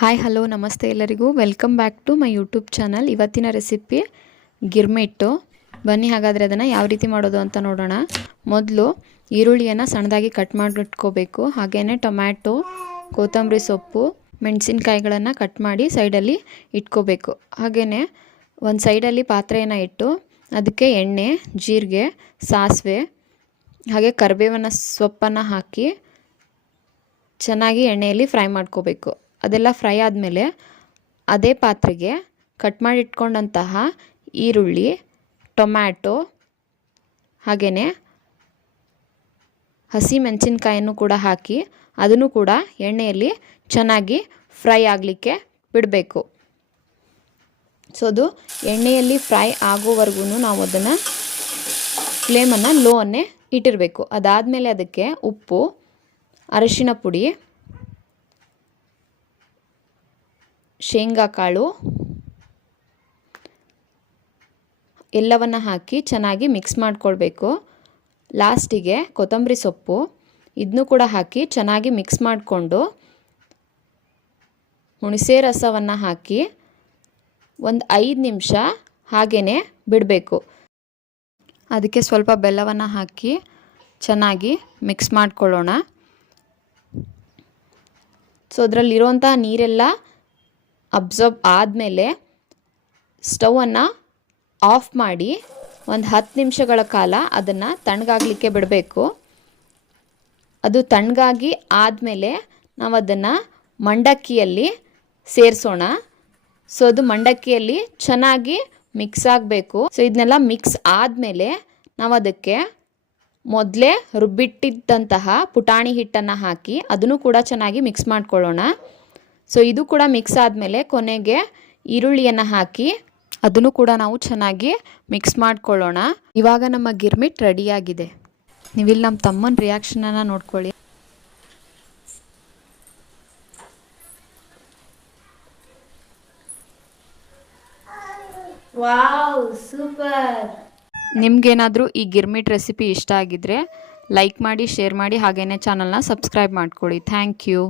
Hi hello namaste ಎಲ್ಲರಿಗೂ welcome back to my YouTube channel. ಇವತ್ತಿನ recipe girmit. ಬನ್ನಿ ಹಾಗಾದರೆ ಅದನ್ನು ಯಾವ ರೀತಿ ಮಾಡೋದು ಅಂತ ನೋಡೋಣ. ಮೊದಲು ಈರುಳ್ಳಿಯನ್ನು ಸಣ್ಣದಾಗಿ ಕಟ್ ಮಾಡಿಟ್ಕೋಬೇಕು. ಹಾಗೆಯೇ ಟೊಮ್ಯಾಟೊ, ಕೊತ್ತಂಬರಿ ಸೊಪ್ಪು, ಮೆಣಸಿನ್ಕಾಯಿಗಳನ್ನು ಕಟ್ ಮಾಡಿ ಸೈಡಲ್ಲಿ ಇಟ್ಕೋಬೇಕು. ಹಾಗೆಯೇ ಒಂದು ಸೈಡಲ್ಲಿ ಪಾತ್ರೆಯನ್ನು ಇಟ್ಟು ಅದಕ್ಕೆ ಎಣ್ಣೆ, ಜೀರಿಗೆ, ಸಾಸಿವೆ ಹಾಗೆ ಕರಿಬೇವಿನ ಸೊಪ್ಪನ್ನು ಹಾಕಿ ಚೆನ್ನಾಗಿ ಎಣ್ಣೆಯಲ್ಲಿ ಫ್ರೈ ಮಾಡ್ಕೋಬೇಕು. ಅದೆಲ್ಲ ಫ್ರೈ ಆದಮೇಲೆ ಅದೇ ಪಾತ್ರೆಗೆ ಕಟ್ ಮಾಡಿಟ್ಕೊಂಡಂತಹ ಈರುಳ್ಳಿ, ಟೊಮ್ಯಾಟೊ ಹಾಗೆಯೇ ಹಸಿ ಮೆಣಸಿನ್ಕಾಯನ್ನು ಕೂಡ ಹಾಕಿ ಅದನ್ನು ಕೂಡ ಎಣ್ಣೆಯಲ್ಲಿ ಚೆನ್ನಾಗಿ ಫ್ರೈ ಆಗಲಿಕ್ಕೆ ಬಿಡಬೇಕು. ಸೊ ಅದು ಎಣ್ಣೆಯಲ್ಲಿ ಫ್ರೈ ಆಗೋವರೆಗೂ ನಾವು ಅದನ್ನು ಫ್ಲೇಮನ್ನು ಲೋ ಅನ್ನೇ ಇಟ್ಟಿರಬೇಕು. ಅದಾದಮೇಲೆ ಅದಕ್ಕೆ ಉಪ್ಪು, ಅರಿಶಿಣ ಪುಡಿ, ಶೇಂಗಾ ಕಾಳು ಎಲ್ಲವನ್ನು ಹಾಕಿ ಚೆನ್ನಾಗಿ ಮಿಕ್ಸ್ ಮಾಡಿಕೊಳ್ಬೇಕು. ಲಾಸ್ಟಿಗೆ ಕೊತ್ತಂಬರಿ ಸೊಪ್ಪು ಇದನ್ನು ಕೂಡ ಹಾಕಿ ಚೆನ್ನಾಗಿ ಮಿಕ್ಸ್ ಮಾಡಿಕೊಂಡು ಹುಣಸೆ ರಸವನ್ನು ಹಾಕಿ ಒಂದು 5 ನಿಮಿಷ ಹಾಗೇ ಬಿಡಬೇಕು. ಅದಕ್ಕೆ ಸ್ವಲ್ಪ ಬೆಲ್ಲವನ್ನು ಹಾಕಿ ಚೆನ್ನಾಗಿ ಮಿಕ್ಸ್ ಮಾಡಿಕೊಳ್ಳೋಣ. ಸೊ ಅದರಲ್ಲಿರುವಂಥ ನೀರೆಲ್ಲ ಅಬ್ಸರ್ವ್ ಆದಮೇಲೆ ಸ್ಟವನ್ನು ಆಫ್ ಮಾಡಿ ಒಂದು 10 ನಿಮಿಷಗಳ ಕಾಲ ಅದನ್ನು ತಣ್ಣಗಾಗಲಿಕ್ಕೆ ಬಿಡಬೇಕು. ಅದು ತಣ್ಣಗಾಗಿ ಆದಮೇಲೆ ನಾವು ಅದನ್ನು ಮಂಡಕ್ಕಿಯಲ್ಲಿ ಸೇರಿಸೋಣ. ಸೊ ಅದು ಮಂಡಕ್ಕಿಯಲ್ಲಿ ಚೆನ್ನಾಗಿ ಮಿಕ್ಸ್ ಆಗಬೇಕು. ಸೊ ಇದನ್ನೆಲ್ಲ ಮಿಕ್ಸ್ ಆದಮೇಲೆ ನಾವು ಅದಕ್ಕೆ ಮೊದಲೇ ರುಬ್ಬಿಟ್ಟಿದ್ದಂತಹ ಪುಟಾಣಿ ಹಿಟ್ಟನ್ನು ಹಾಕಿ ಅದನ್ನು ಕೂಡ ಚೆನ್ನಾಗಿ ಮಿಕ್ಸ್ ಮಾಡ್ಕೊಳ್ಳೋಣ. ಸೊ ಇದು ಕೂಡ ಮಿಕ್ಸ್ ಆದಮೇಲೆ ಕೊನೆಗೆ ಈರುಳ್ಳಿಯನ್ನು ಹಾಕಿ ಅದನ್ನು ಕೂಡ ನಾವು ಚೆನ್ನಾಗಿ ಮಿಕ್ಸ್ ಮಾಡ್ಕೊಳ್ಳೋಣ. ಇವಾಗ ನಮ್ಮ ಗಿರ್ಮಿಟ್ ರೆಡಿಯಾಗಿದೆ. ನೀವಿಲ್ಲಿ ನಮ್ಮ ತಮ್ಮನ ರಿಯಾಕ್ಷನನ್ನು ನೋಡ್ಕೊಳ್ಳಿ. Wow, super. ನಿಮ್ಗೇನಾದರೂ ಈ ಗಿರ್ಮಿಟ್ ರೆಸಿಪಿ ಇಷ್ಟ ಆಗಿದ್ರೆ ಲೈಕ್ ಮಾಡಿ, ಶೇರ್ ಮಾಡಿ, ಹಾಗೆಯೇ ಚಾನಲ್ನ ಸಬ್ಸ್ಕ್ರೈಬ್ ಮಾಡ್ಕೊಳ್ಳಿ. Thank you.